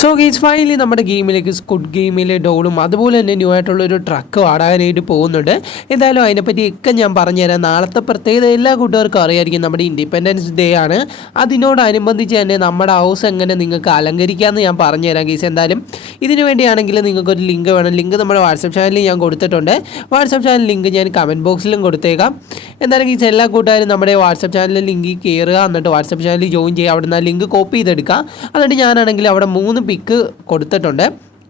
So guys finally നമ്മുടെ ഗെയിമിലേക്ക് squid ഗെയിമിലെ ഡോളും അതുപോലെ തന്നെ ന്യൂ ആയിട്ടുള്ളൊരു ട്രക്ക് വാടാനായിട്ട് പോകുന്നുണ്ട്. എന്തായാലും അതിനെപ്പറ്റിയൊക്കെ ഞാൻ പറഞ്ഞുതരാം. നാളത്തെ പ്രത്യേകത എല്ലാ കൂട്ടുകാർക്കും അറിയായിരിക്കും, നമ്മുടെ ഇൻഡിപെൻഡൻസ് ഡേ ആണ്. അതിനോടനുബന്ധിച്ച് തന്നെ നമ്മുടെ ഹൗസ് എങ്ങനെ നിങ്ങൾക്ക് അലങ്കരിക്കാമെന്ന് ഞാൻ പറഞ്ഞുതരാം ഗെയ്സ്. എന്തായാലും ഇതിനു വേണ്ടിയാണെങ്കിൽ നിങ്ങൾക്കൊരു ലിങ്ക് വേണം. ലിങ്ക് നമ്മുടെ വാട്സപ്പ് ചാനലിൽ ഞാൻ കൊടുത്തിട്ടുണ്ട്. വാട്സപ്പ് ചാനൽ ലിങ്ക് ഞാൻ കമൻറ്റ് ബോക്സിലും കൊടുത്തേക്കാം. എന്തായാലും ഗെയ്സ് എല്ലാ കൂട്ടുകാരും നമ്മുടെ വാട്സപ്പ് ചാനലിൽ ലിങ്കിൽ കയറുക, എന്നിട്ട് വാട്സപ്പ് ചാനലിൽ ജോയിൻ ചെയ്യുക. അവിടെ നിന്ന് ലിങ്ക് കോപ്പി ചെയ്തെടുക്കുക. എന്നിട്ട് ഞാനാണെങ്കിൽ അവിടെ 3 പിക്ക് കൊടുത്തിട്ടുണ്ട്.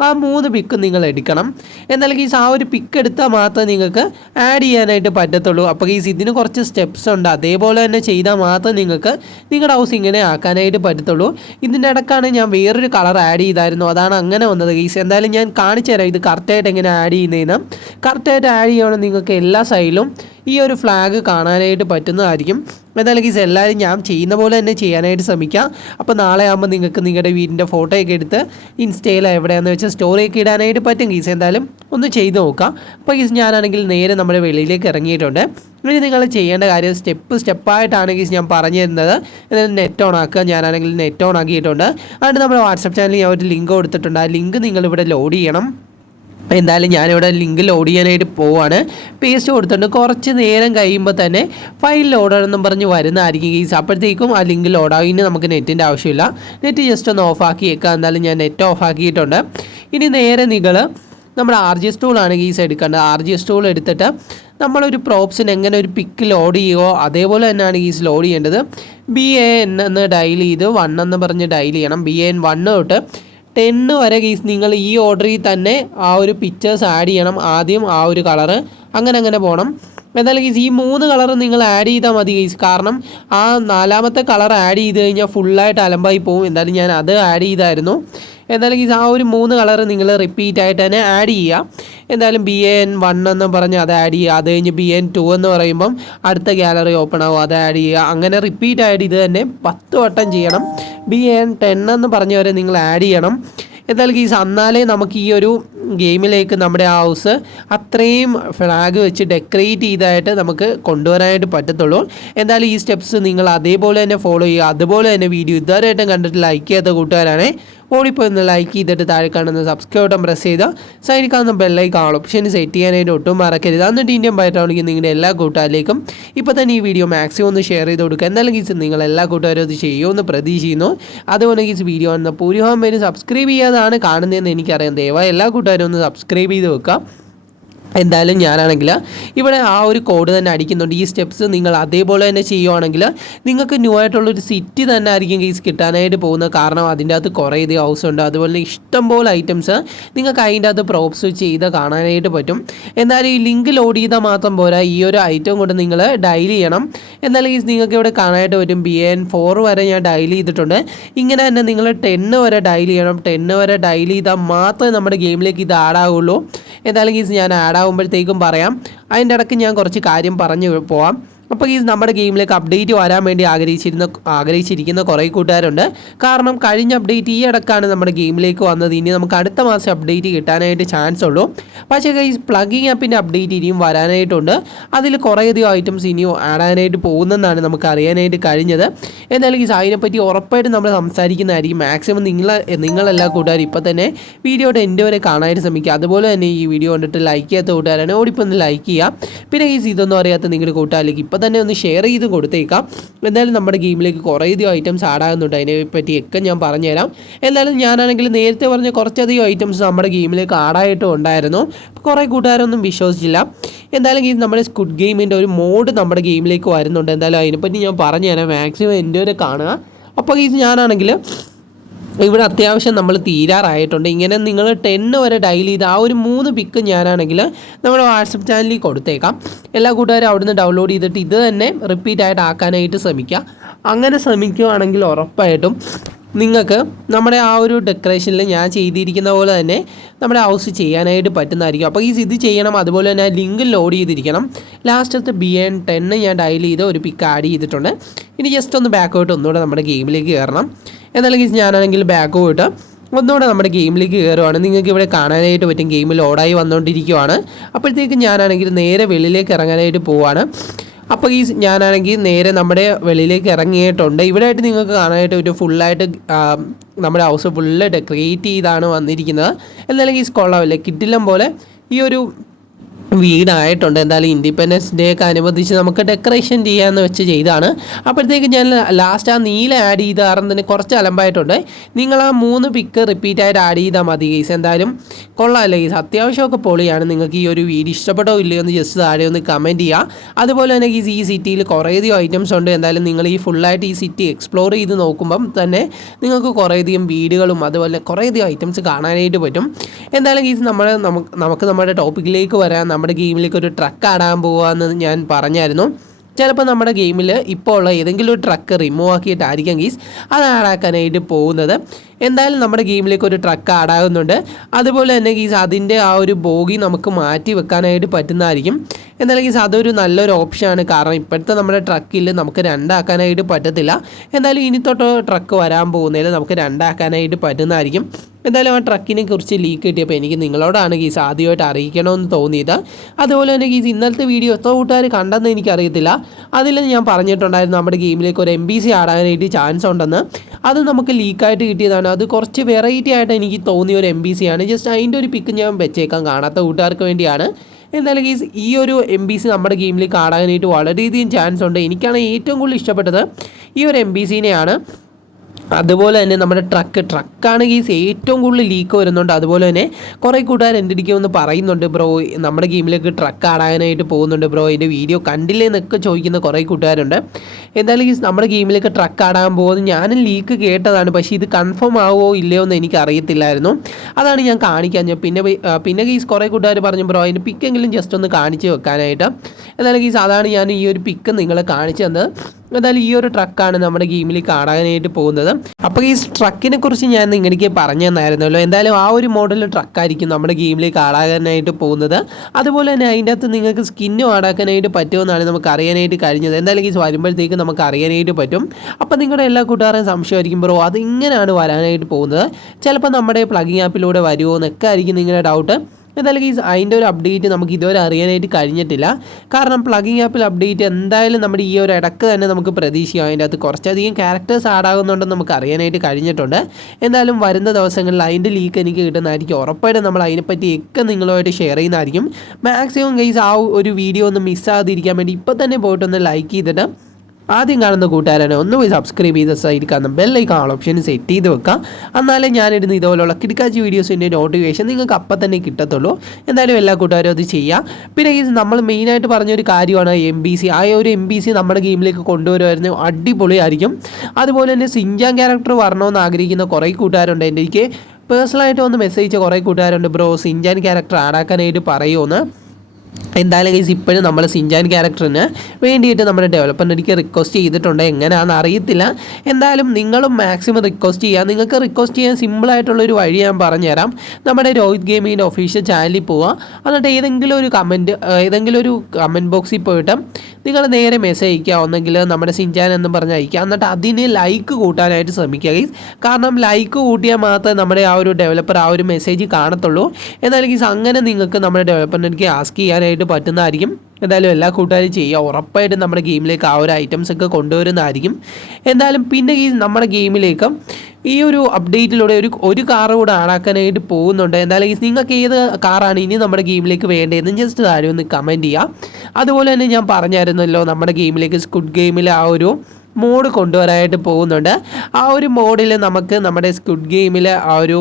ആ 3 പിക്ക് നിങ്ങൾ എടുക്കണം. എന്നാൽ ഗീസ് ആ ഒരു പിക്ക് എടുത്താൽ മാത്രമേ നിങ്ങൾക്ക് ആഡ് ചെയ്യാനായിട്ട് പറ്റത്തുള്ളൂ. അപ്പോൾ ഗീസ് ഇതിന് കുറച്ച് സ്റ്റെപ്സ് ഉണ്ട്. അതേപോലെ തന്നെ ചെയ്താൽ മാത്രമേ നിങ്ങൾക്ക് നിങ്ങളുടെ ഹൗസ് ഇങ്ങനെ ആക്കാനായിട്ട് പറ്റത്തുള്ളൂ. ഇതിൻ്റെ ഇടക്കാണ് ഞാൻ വേറൊരു കളർ ആഡ് ചെയ്തായിരുന്നു, അതാണ് അങ്ങനെ വന്നത് ഗീസ്. എന്തായാലും ഞാൻ കാണിച്ചു തരാം ഇത് കറക്റ്റായിട്ട് എങ്ങനെ ആഡ് ചെയ്യുന്നതെന്ന്. കറക്റ്റായിട്ട് ആഡ് ചെയ്യണം നിങ്ങൾക്ക് എല്ലാ സൈഡിലും ഈ ഒരു ഫ്ലാഗ് കാണാനായിട്ട് പറ്റുന്നതായിരിക്കും. എന്തായാലും ഗീസ് എല്ലാവരും ഞാൻ ചെയ്യുന്ന പോലെ തന്നെ ചെയ്യാനായിട്ട് ശ്രമിക്കാം. അപ്പോൾ നാളെ ആകുമ്പോൾ നിങ്ങൾക്ക് നിങ്ങളുടെ വീടിൻ്റെ ഫോട്ടോയൊക്കെ എടുത്ത് ഇൻസ്റ്റയിൽ എവിടെയാണെന്ന് വെച്ചാൽ സ്റ്റോറിയൊക്കെ ഇടാനായിട്ട് പറ്റും ഗീസ്. എന്തായാലും ഒന്ന് ചെയ്ത് നോക്കാം. അപ്പോൾ ഗീസ് ഞാനാണെങ്കിൽ നേരെ നമ്മുടെ വെളിയിലേക്ക് ഇറങ്ങിയിട്ടുണ്ട്. ഇനി നിങ്ങൾ ചെയ്യേണ്ട കാര്യം സ്റ്റെപ്പായിട്ടാണ് ഗീസ് ഞാൻ പറഞ്ഞു തരുന്നത്. നെറ്റ് ഓൺ ആക്കുക. ഞാനാണെങ്കിൽ നെറ്റ് ഓൺ ആക്കിയിട്ടുണ്ട്. അതുകൊണ്ട് നമ്മുടെ വാട്സപ്പ് ചാനലിൽ ഞാൻ ഒരു ലിങ്ക് കൊടുത്തിട്ടുണ്ട്. ആ ലിങ്ക് നിങ്ങളിവിടെ ലോഡ് ചെയ്യണം. എന്തായാലും ഞാനിവിടെ ലിങ്ക് ലോഡ് ചെയ്യാനായിട്ട് പോവാണ്. പേസ്റ്റ് കൊടുത്തിട്ടുണ്ട്. കുറച്ച് നേരം കഴിയുമ്പോൾ തന്നെ ഫയൽ ലോഡാണെന്നും പറഞ്ഞ് വരുന്നതായിരിക്കും ഗീസ്. അപ്പോഴത്തേക്കും ആ ലിങ്ക് ലോഡാകും. ഇനി നമുക്ക് നെറ്റിൻ്റെ ആവശ്യമില്ല. നെറ്റ് ജസ്റ്റ് ഒന്ന് ഓഫാക്കി വെക്കുക. എന്തായാലും ഞാൻ നെറ്റ് ഓഫാക്കിയിട്ടുണ്ട്. ഇനി നേരെ നിങ്ങൾ നമ്മുടെ RGS ടൂളാണ് ഗീസ് എടുക്കേണ്ടത്. RGS ടൂൾ എടുത്തിട്ട് നമ്മളൊരു പ്രോപ്സിന് എങ്ങനെ ഒരു പിക്ക് ലോഡ് ചെയ്യുമോ അതേപോലെ തന്നെയാണ് ഗീസ് ലോഡ് ചെയ്യേണ്ടത്. BAN എന്ന് ഡയൽ ചെയ്ത് 1 എന്ന് പറഞ്ഞ് ഡയൽ ചെയ്യണം. BAN 1 തൊട്ട് 10 വരെ ഗീസ് നിങ്ങൾ ഈ ഓർഡറിൽ തന്നെ ആ ഒരു പിക്ചേഴ്സ് ആഡ് ചെയ്യണം. ആദ്യം ആ ഒരു കളറ് അങ്ങനെ പോകണം. എന്തായാലും ഗീസ് ഈ 3 കളർ നിങ്ങൾ ആഡ് ചെയ്താൽ മതി ഗീസ്. കാരണം ആ 4ാമത്തെ കളർ ആഡ് ചെയ്ത് കഴിഞ്ഞാൽ ഫുള്ളായിട്ട് അലമ്പായി പോകും. എന്തായാലും ഞാൻ അത് ആഡ് ചെയ്തായിരുന്നു. എന്തായാലും ഗീസ് ആ ഒരു 3 കളർ നിങ്ങൾ റിപ്പീറ്റ് ആയിട്ട് തന്നെ ആഡ് ചെയ്യുക. എന്തായാലും BAN 1 എന്ന് പറഞ്ഞ് അത് ആഡ് ചെയ്യുക. അത് കഴിഞ്ഞ് BAN 2 എന്ന് പറയുമ്പം അടുത്ത ഗാലറി ഓപ്പൺ ആവും, അത് ആഡ് ചെയ്യുക. അങ്ങനെ റിപ്പീറ്റ് ആയിട്ട് ഇത് തന്നെ 10 വട്ടം ചെയ്യണം. BAN 10 എന്ന് പറഞ്ഞവരെ നിങ്ങൾ ആഡ് ചെയ്യണം. എന്തായാലും ഗീസ് എന്നാലേ നമുക്ക് ഈ ഒരു ഗെയിമിലേക്ക് നമ്മുടെ ഹൗസ് അത്രയും ഫ്ലാഗ് വെച്ച് ഡെക്കറേറ്റ് ചെയ്തായിട്ട് നമുക്ക് കൊണ്ടുവരാനായിട്ട് പറ്റത്തുള്ളൂ. എന്തായാലും ഈ സ്റ്റെപ്സ് നിങ്ങൾ അതേപോലെ തന്നെ ഫോളോ ചെയ്യുക. അതുപോലെ തന്നെ വീഡിയോ ഇതുവരെയായിട്ടും കണ്ടിട്ട് ലൈക്ക് ചെയ്യാത്ത കൂട്ടുകാരാണേ ഓടിപ്പോയി ഒന്ന് ലൈക്ക് ചെയ്തിട്ട് താഴെ കാണുന്ന സബ്സ്ക്രൈബ് ബട്ടൺ പ്രസ് ചെയ്ത് സൈഡിൽ കാണുന്ന ബെല്ലൈക്കൺ ഓപ്ഷൻ സെറ്റ് ചെയ്യാനായിട്ട് ഒട്ടും മറക്കരുത്. എന്നിട്ട് ഇന്ത്യൻ ബൈറ്റാണെങ്കിൽ നിങ്ങളുടെ എല്ലാ കൂട്ടുകാരിലേക്കും ഇപ്പോൾ തന്നെ ഈ വീഡിയോ മാക്സിമം ഒന്ന് ഷെയർ ചെയ്ത് കൊടുക്കുക. എന്തായാലും ഗീസ് നിങ്ങൾ എല്ലാ കൂട്ടുകാരും അത് ചെയ്യുമെന്ന് പ്രതീക്ഷിക്കുന്നു. അതുപോലെ ഗീസ് വീഡിയോ വന്ന ഭൂരിഭാഗം പേര് സബ്സ്ക്രൈബ് ചെയ്യാതാണ് കാണുന്നതെന്ന് എനിക്കറിയാം. ദയവായി എല്ലാ കൂട്ടുകാരും ഒന്ന് സബ്സ്ക്രൈബ് ചെയ്ത് വെക്കുക. എന്തായാലും ഞാനാണെങ്കിൽ ഇവിടെ ആ ഒരു കോഡ് തന്നെ അടിക്കുന്നുണ്ട്. ഈ സ്റ്റെപ്സ് നിങ്ങൾ അതേപോലെ തന്നെ ചെയ്യുവാണെങ്കിൽ നിങ്ങൾക്ക് ന്യൂ ആയിട്ടുള്ളൊരു സിറ്റി തന്നെ ആയിരിക്കും ഗീസ് കിട്ടാനായിട്ട് പോകുന്നത്. കാരണം അതിൻ്റെ അകത്ത് കുറേ ഇത് ഹൗസ് ഉണ്ട്. അതുപോലെ ഇഷ്ടംപോലെ ഐറ്റംസ് നിങ്ങൾക്ക് അതിൻ്റെ അകത്ത് പ്രോപ്സ് ചെയ്ത് കാണാനായിട്ട് പറ്റും. എന്നാലും ഈ ലിങ്ക് ലോഡ് ചെയ്താൽ മാത്രം പോരാ, ഈ ഒരു ഐറ്റം കൊണ്ട് നിങ്ങൾ ഡയൽ ചെയ്യണം. എന്നാലും ഗീസ് നിങ്ങൾക്ക് ഇവിടെ കാണാനായിട്ട് പറ്റും. BAN 4 വരെ ഞാൻ ഡയൽ ചെയ്തിട്ടുണ്ട്. ഇങ്ങനെ തന്നെ നിങ്ങൾ 10 വരെ ഡയൽ ചെയ്യണം. 10 വരെ ഡയൽ ചെയ്താൽ മാത്രമേ നമ്മുടെ ഗെയിമിലേക്ക് ഇത് ആഡ് ആവുള്ളൂ. എന്തായാലും ഗീസ് ഞാൻ ആഡ് ആകുമ്പോഴത്തേക്കും പറയാം. അതിൻ്റെ ഇടയ്ക്ക് ഞാൻ കുറച്ച് കാര്യം പറഞ്ഞു പോവാം. അപ്പോൾ ഈ നമ്മുടെ ഗെയിമിലേക്ക് അപ്ഡേറ്റ് വരാൻ വേണ്ടി ആഗ്രഹിച്ചിരിക്കുന്ന കുറേ കൂട്ടുകാരുണ്ട്. കാരണം കഴിഞ്ഞ അപ്ഡേറ്റ് ഈ ഇടയ്ക്കാണ് നമ്മുടെ ഗെയിമിലേക്ക് വന്നത്. ഇനി നമുക്ക് അടുത്ത മാസം അപ്ഡേറ്റ് കിട്ടാനായിട്ട് ചാൻസ് ഉള്ളൂ. പക്ഷേ ഈ പ്ലഗിങ് ആപ്പിൻ്റെ അപ്ഡേറ്റ് ഇനിയും വരാനായിട്ടുണ്ട്. അതിൽ കുറേയധികം ഐറ്റംസ് ഇനിയും ആഡാനായിട്ട് പോകുന്നതെന്നാണ് നമുക്ക് അറിയാനായിട്ട് കഴിഞ്ഞത്. എന്നാലും ഈ അതിനെപ്പറ്റി ഉറപ്പായിട്ടും നമ്മൾ സംസാരിക്കുന്നതായിരിക്കും. മാക്സിമം നിങ്ങളെല്ലാ കൂട്ടുകാരും ഇപ്പോൾ തന്നെ വീഡിയോയുടെ എൻ്റെ വരെ കാണാനായിട്ട് ശ്രമിക്കുക. അതുപോലെ തന്നെ ഈ വീഡിയോ കണ്ടിട്ട് ലൈക്ക് ചെയ്യാത്ത കൂട്ടുകാരാണ് ഓടിപ്പോൾ ഒന്ന് ലൈക്ക് ചെയ്യുക. പിന്നെ ഈ ഇതൊന്നും അറിയാത്ത നിങ്ങളുടെ കൂട്ടുകാരിലേക്ക് ഇപ്പോൾ തന്നെ ഒന്ന് ഷെയർ ചെയ്ത് കൊടുത്തേക്കാം. എന്തായാലും നമ്മുടെ ഗെയിമിലേക്ക് കുറേയധികം ഐറ്റംസ് ആഡാകുന്നുണ്ട്. അതിനെപ്പറ്റിയൊക്കെ ഞാൻ പറഞ്ഞുതരാം. എന്തായാലും ഞാനാണെങ്കിൽ നേരത്തെ പറഞ്ഞ കുറച്ചധികം ഐറ്റംസ് നമ്മുടെ ഗെയിമിലേക്ക് ആഡായിട്ടും ഉണ്ടായിരുന്നു. കുറേ കൂട്ടുകാരൊന്നും വിശ്വസിച്ചില്ല. എന്തായാലും ഈ നമ്മുടെ സ്ക്വിഡ് ഗെയിമിൻ്റെ ഒരു മോഡ് നമ്മുടെ ഗെയിമിലേക്ക് വരുന്നുണ്ട്. എന്തായാലും അതിനെപ്പറ്റി ഞാൻ പറഞ്ഞുതരാം. മാക്സിമം എൻ്റെ വരെ കാണുക. അപ്പോൾ ഈ ഞാനാണെങ്കിൽ ഇവിടെ അത്യാവശ്യം നമ്മൾ തീരാറായിട്ടുണ്ട്. ഇങ്ങനെ നിങ്ങൾ 10 വരെ ഡയൽ ചെയ്ത് ആ ഒരു 3 പിക്ക് ഞാനാണെങ്കിൽ നമ്മുടെ വാട്സപ്പ് ചാനലിൽ കൊടുത്തേക്കാം. എല്ലാ കൂട്ടുകാരും അവിടുന്ന് ഡൗൺലോഡ് ചെയ്തിട്ട് ഇത് തന്നെ റിപ്പീറ്റ് ആയിട്ട് ആക്കാനായിട്ട് ശ്രമിക്കുക. അങ്ങനെ ശ്രമിക്കുകയാണെങ്കിൽ ഉറപ്പായിട്ടും നിങ്ങൾക്ക് നമ്മുടെ ആ ഒരു ഡെക്കറേഷനിൽ ഞാൻ ചെയ്തിരിക്കുന്ന പോലെ തന്നെ നമ്മുടെ ഹൗസ് ചെയ്യാനായിട്ട് പറ്റുന്നതായിരിക്കും. അപ്പോൾ ഇത് ചെയ്യണം. അതുപോലെ തന്നെ ലിങ്ക് ലോഡ് ചെയ്തിരിക്കണം. ലാസ്റ്റത്തെ BAN 10 ഞാൻ ഡയൽ ചെയ്ത് ഒരു പിക്ക് ആഡ് ചെയ്തിട്ടുണ്ട്. ഇനി ജസ്റ്റ് ഒന്ന് ബാക്കോട്ട് ഒന്നുകൂടെ നമ്മുടെ ഗെയിമിലേക്ക് കയറണം. എന്നാലും ഞാനാണെങ്കിൽ ബാക്ക് പോയിട്ട് ഒന്നുകൂടെ നമ്മുടെ ഗെയിമിലേക്ക് കയറുവാണ്. നിങ്ങൾക്ക് ഇവിടെ കാണാനായിട്ട് പറ്റും ഗെയിം ലോഡായി വന്നുകൊണ്ടിരിക്കുവാണ്. അപ്പോഴത്തേക്കും ഞാനാണെങ്കിൽ നേരെ വെളിയിലേക്ക് ഇറങ്ങാനായിട്ട് പോവാണ്. അപ്പോൾ ഈ ഞാനാണെങ്കിൽ നേരെ നമ്മുടെ വെളിയിലേക്ക് ഇറങ്ങിയിട്ടുണ്ട്. ഇവിടെയായിട്ട് നിങ്ങൾക്ക് കാണാനായിട്ട് ഒരു ഫുള്ളായിട്ട് നമ്മുടെ ഹൗസ് ഫുള്ള് ഡെക്കറേറ്റ് ചെയ്താണ് വന്നിരിക്കുന്നത്. എന്നാലും ഈ കൊള്ളാമല്ലേ, കിടിലം പോലെ ഈ ഒരു വീടായിട്ടുണ്ട്. എന്തായാലും ഇൻഡിപെൻഡൻസ് ഡേ ഒക്കെ അനുബന്ധിച്ച് നമുക്ക് ഡെക്കറേഷൻ ചെയ്യാമെന്ന് വെച്ച് ചെയ്താണ്. അപ്പോഴത്തേക്ക് ഞാൻ ലാസ്റ്റ് ആ നീല ആഡ് ചെയ്ത കാരണം തന്നെ കുറച്ച് അലമ്പായിട്ടുണ്ട്. നിങ്ങൾ ആ 3 പിക്ക് റിപ്പീറ്റായിട്ട് ആഡ് ചെയ്താൽ മതി ഗൈസ്. എന്തായാലും കൊള്ളാമല്ലേ ഗൈസ്, അത്യാവശ്യമൊക്കെ പൊളിയാണ്. നിങ്ങൾക്ക് ഈ ഒരു വീഡിയോ ഇഷ്ടപ്പെട്ടോ ഇല്ലയോ എന്ന് ജസ്റ്റ് താഴെ ഒന്ന് കമൻറ്റ് ചെയ്യുക. അതുപോലെ തന്നെ ഗൈസ് ഈ സിറ്റിയിൽ കുറേയധികം ഐറ്റംസ് ഉണ്ട്. എന്തായാലും നിങ്ങൾ ഈ ഫുള്ളായിട്ട് ഈ സിറ്റി എക്സ്പ്ലോർ ചെയ്ത് നോക്കുമ്പം തന്നെ നിങ്ങൾക്ക് കുറേയധികം വീടുകളും അതുപോലെ കുറേയധികം ഐറ്റംസ് കാണാനായിട്ട് പറ്റും. എന്തായാലും ഗൈസ് നമുക്ക് നമ്മുടെ ടോപ്പിക്കിലേക്ക് വരാൻ, നമ്മുടെ ഗെയിമിലേക്ക് ഒരു ട്രക്ക് ആടാൻ പോകാമെന്ന് ഞാൻ പറഞ്ഞായിരുന്നു. ചിലപ്പോൾ നമ്മുടെ ഗെയിമിൽ ഇപ്പോൾ ഉള്ള ഏതെങ്കിലും ഒരു ട്രക്ക് റിമൂവ് ആക്കിയിട്ടായിരിക്കും ഗീസ് അത് ആഡാക്കാനായിട്ട് പോകുന്നത്. എന്തായാലും നമ്മുടെ ഗെയിമിലേക്ക് ഒരു ട്രക്ക് ആഡാകുന്നുണ്ട്. അതുപോലെ തന്നെ ഗീസ് അതിൻ്റെ ആ ഒരു ബോഗി നമുക്ക് മാറ്റി വെക്കാനായിട്ട് പറ്റുന്നതായിരിക്കും. എന്തായാലും ഗീസ് അതൊരു നല്ലൊരു ഓപ്ഷനാണ്. കാരണം ഇപ്പോഴത്തെ നമ്മുടെ ട്രക്കിൽ നമുക്ക് 2 ആക്കാനായിട്ട് പറ്റത്തില്ല. എന്തായാലും ഇനി തൊട്ട് ട്രക്ക് വരാൻ പോകുന്നതിൽ നമുക്ക് 2 ആക്കാനായിട്ട് പറ്റുന്നതായിരിക്കും. എന്തായാലും ആ ട്രക്കിനെ കുറിച്ച് ലീക്ക് കിട്ടിയപ്പോൾ എനിക്ക് നിങ്ങളോടാണ് ഗീസ് ആദ്യമായിട്ട് അറിയിക്കണമെന്ന് തോന്നിയത്. അതുപോലെ തന്നെ ഗീസ് ഇന്നലത്തെ വീഡിയോ എത്ര കൂട്ടുകാർ കണ്ടെന്ന് എനിക്കറിയത്തില്ല. അതിൽ ഞാൻ പറഞ്ഞിട്ടുണ്ടായിരുന്നു നമ്മുടെ ഗെയിമിലേക്ക് ഒരു MBC ആടാനായിട്ട് ചാൻസ് ഉണ്ടെന്ന്. അത് നമുക്ക് ലീക്കായിട്ട് കിട്ടിയതാണ്. അത് കുറച്ച് വെറൈറ്റി ആയിട്ട് എനിക്ക് തോന്നിയ ഒരു MBC ആണ്. ജസ്റ്റ് അതിൻ്റെ ഒരു പിക്ക് ഞാൻ വെച്ചേക്കാം, കാണാത്ത കൂട്ടുകാർക്ക് വേണ്ടിയാണ്. എന്തായാലും ഗീസ് ഈ ഒരു MBC നമ്മുടെ ഗെയിമിലേക്ക് ആടാനായിട്ട് വളരെയധികം ചാൻസ് ഉണ്ട്. എനിക്കാണ് ഏറ്റവും കൂടുതൽ ഇഷ്ടപ്പെട്ടത് ഈ ഒരു MBCനെയാണ്. അതുപോലെ തന്നെ നമ്മുടെ ട്രക്കാണ് ഗീസ് ഏറ്റവും കൂടുതൽ ലീക്ക് വരുന്നുണ്ട്. അതുപോലെ തന്നെ കുറേ കൂട്ടുകാർ എൻ്റെ ഇരിക്കുമെന്ന് പറയുന്നുണ്ട്, ബ്രോ നമ്മുടെ ഗെയിമിലേക്ക് ട്രക്ക് ആടാനായിട്ട് പോകുന്നുണ്ട് ബ്രോ, എൻ്റെ വീഡിയോ കണ്ടില്ലേ എന്നൊക്കെ ചോദിക്കുന്ന കുറേ കൂട്ടുകാരുണ്ട്. എന്തായാലും ഗീസ് നമ്മുടെ ഗെയിമിലേക്ക് ട്രക്ക് ആടാൻ പോകുന്നത് ഞാനും ലീക്ക് കേട്ടതാണ്. പക്ഷേ ഇത് കൺഫേം ആവുമോ ഇല്ലയോ എന്ന് എനിക്ക് അറിയത്തില്ലായിരുന്നു. അതാണ് ഞാൻ കാണിക്കാൻ. പിന്നെ ഗീസ് കുറേ കൂട്ടുകാർ പറഞ്ഞു ബ്രോ അതിൻ്റെ പിക്കെങ്കിലും ജസ്റ്റ് ഒന്ന് കാണിച്ച് വെക്കാനായിട്ട്. എന്തായാലും ഗീസ് അതാണ് ഞാൻ ഈ ഒരു പിക്ക് നിങ്ങളെ കാണിച്ചു തന്നത്. എന്തായാലും ഈ ഒരു ട്രക്കാണ് നമ്മുടെ ഗെയിമിലേക്ക് ആടാനായിട്ട് പോകുന്നത്. അപ്പോൾ ഈ ട്രക്കിനെ കുറിച്ച് ഞാൻ നിങ്ങൾക്ക് പറഞ്ഞു തന്നായിരുന്നല്ലോ. എന്തായാലും ആ ഒരു മോഡൽ ട്രക്കായിരിക്കും നമ്മുടെ ഗെയിമിലേക്ക് ആടാകാനായിട്ട് പോകുന്നത്. അതുപോലെ തന്നെ അതിൻ്റെ അകത്ത് നിങ്ങൾക്ക് സ്കിന്നും ആടാക്കാനായിട്ട് പറ്റുമെന്നാണ് നമുക്ക് അറിയാനായിട്ട് കഴിഞ്ഞത്. എന്തായാലും ഈ വരുമ്പോഴത്തേക്ക് നമുക്ക് അറിയാനായിട്ട് പറ്റും. അപ്പോൾ നിങ്ങളുടെ എല്ലാ കൂട്ടുകാരും സംശയമായിരിക്കും ബ്രോ അത് ഇങ്ങനെയാണ് വരാനായിട്ട് പോകുന്നത്, ചിലപ്പോൾ നമ്മുടെ പ്ലഗിങ് ആപ്പിലൂടെ വരുമോ എന്നൊക്കെ ആയിരിക്കും നിങ്ങളുടെ ഡൗട്ട്. എന്തായാലും ഗീസ് അതിൻ്റെ ഒരു അപ്ഡേറ്റ് നമുക്ക് ഇതുവരെ അറിയാനായിട്ട് കഴിഞ്ഞിട്ടില്ല. കാരണം പ്ലഗിങ് ആപ്പിൽ അപ്ഡേറ്റ് എന്തായാലും നമ്മുടെ ഈ ഒരു ഇടക്ക് തന്നെ നമുക്ക് പ്രതീക്ഷിക്കാം. അതിൻ്റെ അകത്ത് കുറച്ചധികം ക്യാരക്ടേഴ്സ് ആഡാകുന്നുണ്ടെന്ന് നമുക്ക് അറിയാനായിട്ട് കഴിഞ്ഞിട്ടുണ്ട്. എന്തായാലും വരുന്ന ദിവസങ്ങളിൽ അതിൻ്റെ ലീക്ക് എനിക്ക് കിട്ടുന്നതായിരിക്കും. ഉറപ്പായിട്ടും നമ്മൾ അതിനെപ്പറ്റിയൊക്കെ നിങ്ങളുമായിട്ട് ഷെയർ ചെയ്യുന്നതായിരിക്കും. മാക്സിമം ഗൈസ് ആ ഒരു വീഡിയോ ഒന്ന് മിസ്സാകാതിരിക്കാൻ വേണ്ടി ഇപ്പോൾ തന്നെ പോയിട്ടൊന്ന് ലൈക്ക് ചെയ്തിട്ട് ആദ്യം കാണുന്ന കൂട്ടുകാരനെ ഒന്ന് പോയി സബ്സ്ക്രൈബ് ചെയ്ത സൈഡിൽ കാണുന്ന ബെല്ലൈക്കൺ ഓപ്ഷൻ സെറ്റ് ചെയ്ത് വെക്കാം. എന്നാലേ ഞാനിടുന്ന ഇതുപോലുള്ള കിടക്കാച്ചി വീഡിയോസിൻ്റെ നോട്ടിഫിക്കേഷൻ നിങ്ങൾക്ക് അപ്പം തന്നെ കിട്ടത്തുള്ളൂ. എന്തായാലും എല്ലാ കൂട്ടുകാരും അത് ചെയ്യാം. പിന്നെ ഈ നമ്മൾ മെയിനായിട്ട് പറഞ്ഞൊരു കാര്യമാണ് MBC. ആ ഒരു MBC നമ്മുടെ ഗെയിമിലേക്ക് കൊണ്ടുവരുമായിരുന്നു, അടിപൊളിയായിരിക്കും. അതുപോലെ തന്നെ സിൻജാൻ ക്യാരക്ടർ വരണമെന്ന് ആഗ്രഹിക്കുന്ന കുറേ കൂട്ടുകാരുണ്ട്. എനിക്ക് പേഴ്സണലായിട്ട് ഒന്ന് മെസ്സേജ് കുറേ കൂട്ടുകാരുണ്ട്, ബ്രോ സിൻജാൻ ക്യാരക്ടർ ആഡാക്കാനായിട്ട് പറയുമെന്ന്. എന്തായാലും ഗൈസ് ഇപ്പോഴും നമ്മൾ സിൻജാൻ ക്യാരക്ടറിന് വേണ്ടിയിട്ട് നമ്മുടെ ഡെവലപ്പറിലേക്ക് റിക്വസ്റ്റ് ചെയ്തിട്ടുണ്ട്. എങ്ങനെയാണെന്ന് അറിയത്തില്ല. എന്തായാലും നിങ്ങളും മാക്സിമം റിക്വസ്റ്റ് ചെയ്യുക. നിങ്ങൾക്ക് റിക്വസ്റ്റ് ചെയ്യാൻ സിമ്പിളായിട്ടുള്ളൊരു വഴി ഞാൻ പറഞ്ഞുതരാം. നമ്മുടെ രോഹിത് ഗെയിമിങ്ങിൻ്റെ ഒഫീഷ്യൽ ചാനലിൽ പോവുക. എന്നിട്ട് ഏതെങ്കിലും ഒരു കമൻറ്റ് ബോക്സിൽ പോയിട്ട് നിങ്ങൾ നേരെ മെസ്സേജ് അയക്കുക, ഒന്നെങ്കിൽ നമ്മുടെ സിൻജാൻ എന്ന് പറഞ്ഞ് അയക്കുക. എന്നിട്ട് അതിന് ലൈക്ക് കൂട്ടാനായിട്ട് ശ്രമിക്കുക ഗൈസ്. കാരണം ലൈക്ക് കൂട്ടിയാൽ മാത്രമേ നമ്മുടെ ആ ഒരു ഡെവലപ്പർ ആ ഒരു മെസ്സേജ് കാണത്തുള്ളൂ. എന്നാലും ഗൈസ് അങ്ങനെ നിങ്ങൾക്ക് നമ്മുടെ ഡെവലപ്പറിലേക്ക് ആസ്ക് ചെയ്യാനായിട്ട് പറ്റുന്നതായിരിക്കും. എന്തായാലും എല്ലാ കൂട്ടുകാരും ചെയ്യുക. ഉറപ്പായിട്ടും നമ്മുടെ ഗെയിമിലേക്ക് ആ ഒരു ഐറ്റംസ് ഒക്കെ കൊണ്ടുവരുന്നതായിരിക്കും. എന്തായാലും പിന്നെ ഈ നമ്മുടെ ഗെയിമിലേക്ക് ഈ ഒരു അപ്ഡേറ്റിലൂടെ ഒരു കാർ കൂടെ ആഡാക്കാനായിട്ട് പോകുന്നുണ്ട്. എന്തായാലും നിങ്ങൾക്ക് ഏത് കാറാണ് ഇനി നമ്മുടെ ഗെയിമിലേക്ക് വേണ്ടതെന്ന് ജസ്റ്റ് താഴെ ഒന്ന് കമൻറ്റ് ചെയ്യുക. അതുപോലെ തന്നെ ഞാൻ പറഞ്ഞായിരുന്നല്ലോ നമ്മുടെ ഗെയിമിലേക്ക് സ്ക്വിഡ് ഗെയിമിൽ ആ ഒരു മോഡ് കൊണ്ടുവരാനായിട്ട് പോകുന്നുണ്ട്. ആ ഒരു മോഡിൽ നമുക്ക് നമ്മുടെ സ്ക്വിഡ് ഗെയിമിൽ ആ ഒരു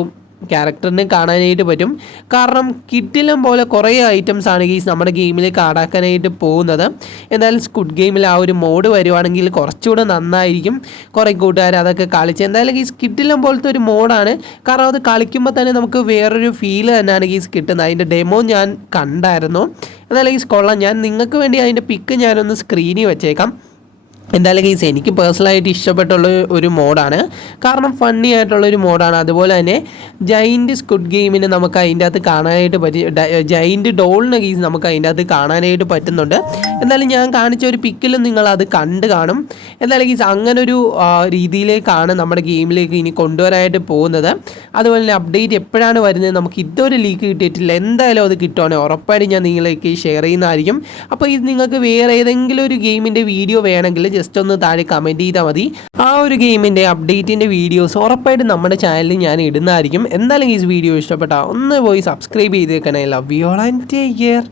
ക്യാരക്ടറിനെ കാണാനായിട്ട് പറ്റും. കാരണം കിട്ടിലും പോലെ കുറേ ഐറ്റംസ് ആണ് ഗെയിംസ് നമ്മുടെ ഗെയിമിലേക്ക് ആഡാക്കാനായിട്ട് പോകുന്നത്. എന്തായാലും സ്ക്വിഡ് ഗെയിമിൽ ആ ഒരു മോഡ് വരുവാണെങ്കിൽ കുറച്ചുകൂടെ നന്നായിരിക്കും. കുറേ കൂട്ടുകാർ അതൊക്കെ കളിച്ച് എന്തായാലും ഗെയിംസ് കിട്ടിലും പോലത്തെ ഒരു മോഡാണ്. കാരണം അത് കളിക്കുമ്പോൾ തന്നെ നമുക്ക് വേറൊരു ഫീൽ തന്നെയാണ് ഗെയിംസ് കിട്ടുന്നത്. അതിൻ്റെ ഡെമോ ഞാൻ കണ്ടായിരുന്നു. എന്തായാലും ഗെയിംസ് കൊള്ളാം. ഞാൻ നിങ്ങൾക്ക് വേണ്ടി അതിൻ്റെ പിക്ക് ഞാനൊന്ന് സ്ക്രീനിൽ വെച്ചേക്കാം. എന്തായാലും ഗെയ്സ് എനിക്ക് പേഴ്സണലായിട്ട് ഇഷ്ടപ്പെട്ടുള്ള ഒരു മോഡാണ്. കാരണം ഫണ്ണി ആയിട്ടുള്ളൊരു മോഡാണ്. അതുപോലെ തന്നെ ജൈൻറ്റ് സ്ക്വിഡ് ഗെയിമിന് നമുക്ക് അതിൻ്റെ അകത്ത് കാണാനായിട്ട് ജൈൻറ്റ് ഡോളിന് ഗീസ് നമുക്ക് അതിൻ്റെ അകത്ത് കാണാനായിട്ട് പറ്റുന്നുണ്ട്. എന്നാലും ഞാൻ കാണിച്ച ഒരു പിക്കിലും നിങ്ങളത് കണ്ട് കാണും. എന്നാലും ഗീസ് അങ്ങനൊരു രീതിയിലേക്കാണ് നമ്മുടെ ഗെയിമിലേക്ക് ഇനി കൊണ്ടുവരാനായിട്ട് പോകുന്നത്. അതുപോലെ തന്നെ അപ്ഡേറ്റ് എപ്പോഴാണ് വരുന്നത് നമുക്ക് ഇതൊരു ലീക്ക് കിട്ടിയിട്ടില്ല. എന്തായാലും അത് കിട്ടുവാണെങ്കിൽ ഉറപ്പായിട്ടും ഞാൻ നിങ്ങളിലേക്ക് ഷെയർ ചെയ്യുന്നതായിരിക്കും. അപ്പോൾ ഇത് നിങ്ങൾക്ക് വേറെ ഏതെങ്കിലും ഒരു ഗെയിമിൻ്റെ വീഡിയോ വേണമെങ്കിൽ ജസ്റ്റ് ഒന്ന് താഴെ കമൻറ്റ് ചെയ്താൽ മതി. ആ ഒരു ഗെയിമിൻ്റെ അപ്ഡേറ്റിൻ്റെ വീഡിയോസ് ഉറപ്പായിട്ടും നമ്മുടെ ചാനലിൽ ഞാൻ ഇടുന്നതായിരിക്കും. എന്തായാലും ഈ വീഡിയോ ഇഷ്ടപ്പെട്ടാൽ ഒന്ന് പോയി സബ്സ്ക്രൈബ് ചെയ്തേക്കണേ. Love you all and take care.